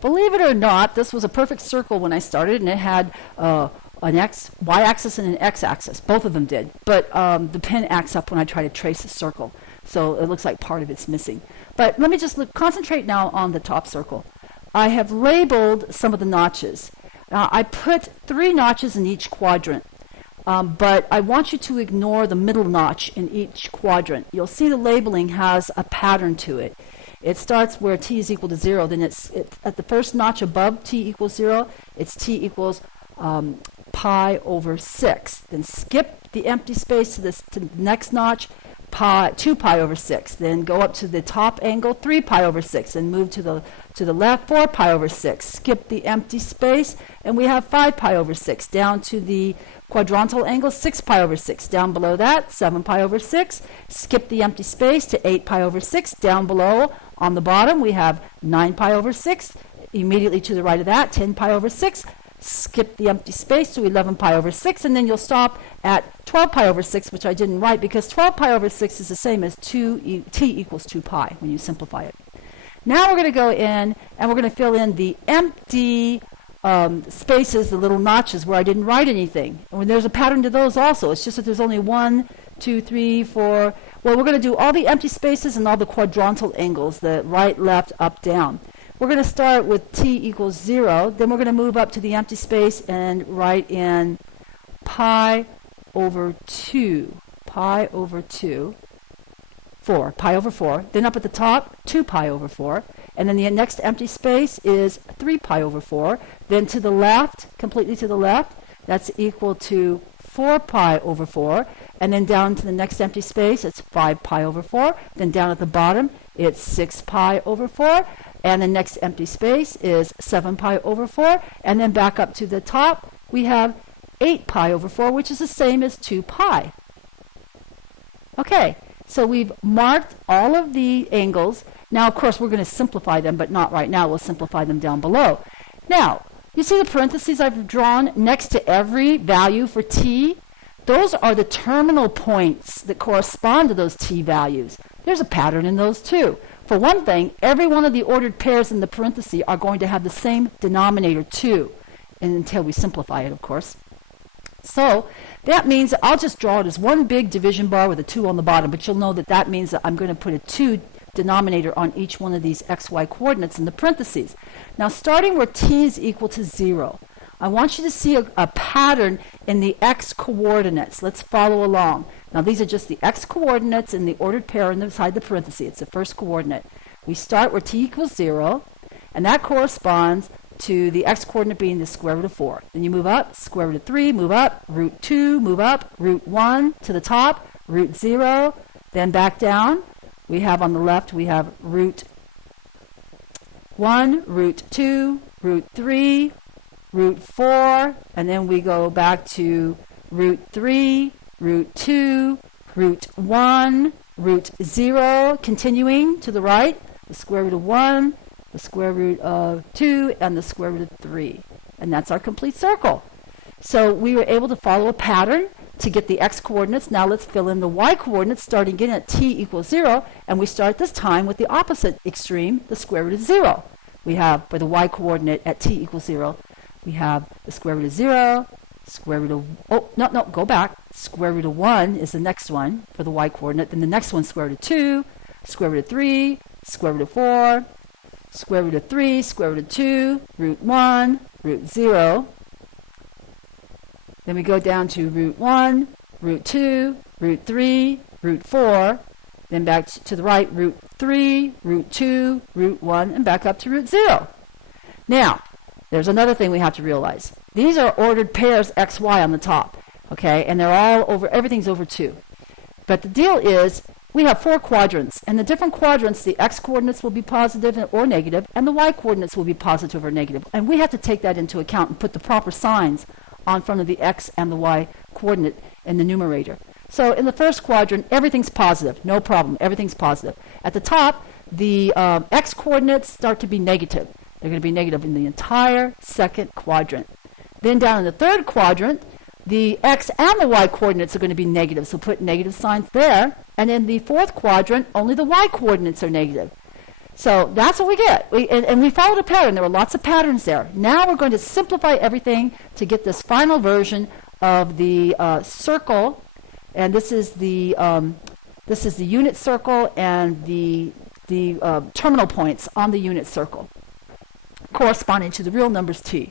Believe it or not, this was a perfect circle when I started, and it had an y-axis and an x-axis. Both of them did, but the pen acts up when I try to trace a circle, so it looks like part of it's missing. But let me just concentrate now on the top circle. I have labeled some of the notches. I put 3 notches in each quadrant, but I want you to ignore the middle notch in each quadrant. You'll see the labeling has a pattern to it. It starts where t is equal to 0. Then it's at the first notch above t equals 0, it's t equals pi over 6. Then skip the empty space to the next notch, 2 pi over 6. Then go up to the top angle, 3 pi over 6. And move to the left, 4 pi over 6. Skip the empty space, and we have 5 pi over 6. Down to the quadrantal angle, 6 pi over 6. Down below that, 7 pi over 6. Skip the empty space to 8 pi over 6. Down below, on the bottom, we have 9 pi over 6. Immediately to the right of that, 10 pi over 6. Skip the empty space to 11 pi over 6, and then you'll stop at 12 pi over 6, which I didn't write because 12 pi over 6 is the same as t equals 2 pi when you simplify it. Now we're going to go in and we're going to fill in the empty spaces, the little notches where I didn't write anything. And there's a pattern to those also. It's just that there's only 1, 2, 3, 4. Well, we're going to do all the empty spaces and all the quadrantal angles, the right, left, up, down. We're going to start with t equals 0. Then we're going to move up to the empty space and write in pi over 2. Pi over 2. 4. Pi over 4. Then up at the top, 2 pi over 4. And then the next empty space is 3 pi over 4. Then to the left, completely to the left, that's equal to 4 pi over 4. And then down to the next empty space, it's 5 pi over 4. Then down at the bottom, it's 6 pi over 4. And the next empty space is 7 pi over 4. And then back up to the top, we have 8 pi over 4, which is the same as 2 pi. Okay, so we've marked all of the angles. Now, of course, we're going to simplify them, but not right now. We'll simplify them down below. Now, you see the parentheses I've drawn next to every value for t? Those are the terminal points that correspond to those t values. There's a pattern in those too. For one thing, every one of the ordered pairs in the parentheses are going to have the same denominator too, and until we simplify it, of course. So that means I'll just draw it as one big division bar with a 2 on the bottom, but you'll know that that means that I'm going to put a 2 denominator on each one of these xy coordinates in the parentheses. Now, starting where t is equal to 0, I want you to see a pattern in the x coordinates. Let's follow along. Now, these are just the x coordinates in the ordered pair inside the parentheses. It's the first coordinate. We start where t equals 0, and that corresponds to the x coordinate being the square root of 4. Then you move up, square root of 3, move up, root 2, move up, root 1 to the top, root 0, then back down. We have on the left, we have root 1, root 2, root 3, root 4, and then we go back to root 3, root 2, root 1, root 0, continuing to the right, the square root of 1, the square root of 2, and the square root of 3. And that's our complete circle. So we were able to follow a pattern to get the x coordinates. Now let's fill in the y coordinates, starting again at t equals 0, and we start this time with the opposite extreme, the square root of 0. We have, for the y coordinate at t equals 0, we have the square root of 0, square root of, go back. Square root of 1 is the next one for the y coordinate. Then the next one, square root of 2, square root of 3, square root of 4, square root of 3, square root of 2, root 1, root 0. Then we go down to root 1, root 2, root 3, root 4, then back to the right, root 3, root 2, root 1, and back up to root 0. Now, there's another thing we have to realize. These are ordered pairs xy on the top, okay, and they're all over, everything's over 2. But the deal is, we have 4 quadrants, and the different quadrants, the x coordinates will be positive or negative, and the y coordinates will be positive or negative. And we have to take that into account and put the proper signs on front of the x and the y coordinate in the numerator. So in the first quadrant, everything's positive, no problem, everything's positive. At the top, the x coordinates start to be negative. They're going to be negative in the entire second quadrant. Then down in the third quadrant, the x and the y coordinates are going to be negative, so put negative signs there. And in the fourth quadrant, only the y coordinates are negative. So that's what we get. And we followed a pattern. There were lots of patterns there. Now we're going to simplify everything to get this final version of the circle. And this is the unit circle and the terminal points on the unit circle corresponding to the real numbers t.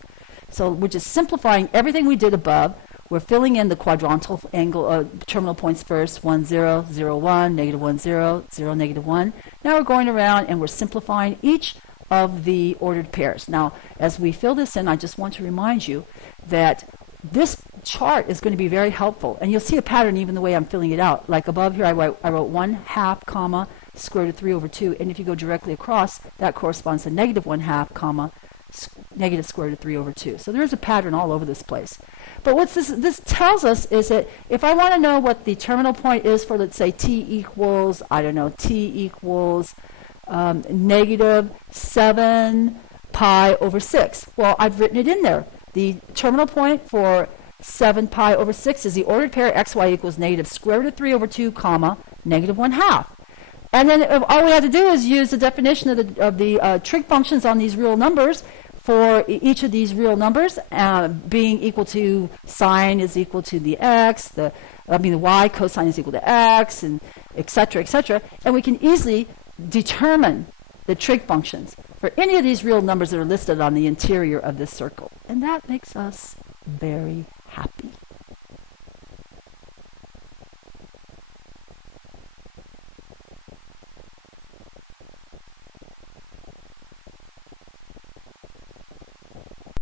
So we're just simplifying everything we did above. We're filling in the quadrantal angle terminal points first, 1, 0, 0, 1, negative 1, 0, 0, negative 1. Now we're going around and we're simplifying each of the ordered pairs. Now, as we fill this in, I just want to remind you that this chart is going to be very helpful. And you'll see a pattern even the way I'm filling it out. Like above here, I wrote 1/2, comma, square root of 3 over 2. And if you go directly across, that corresponds to negative 1/2, comma, negative square root of 3 over 2. So there's a pattern all over this place. But what this tells us is that if I want to know what the terminal point is for, let's say, t equals, I don't know, t equals negative 7 pi over 6. Well, I've written it in there. The terminal point for 7 pi over 6 is the ordered pair xy equals negative square root of 3 over 2, comma, negative 1/2. And then all we have to do is use the definition of the trig functions on these real numbers for each of these real numbers being equal to sine is equal to the x, the y, cosine is equal to x, and et cetera, and we can easily determine the trig functions for any of these real numbers that are listed on the interior of this circle. And that makes us very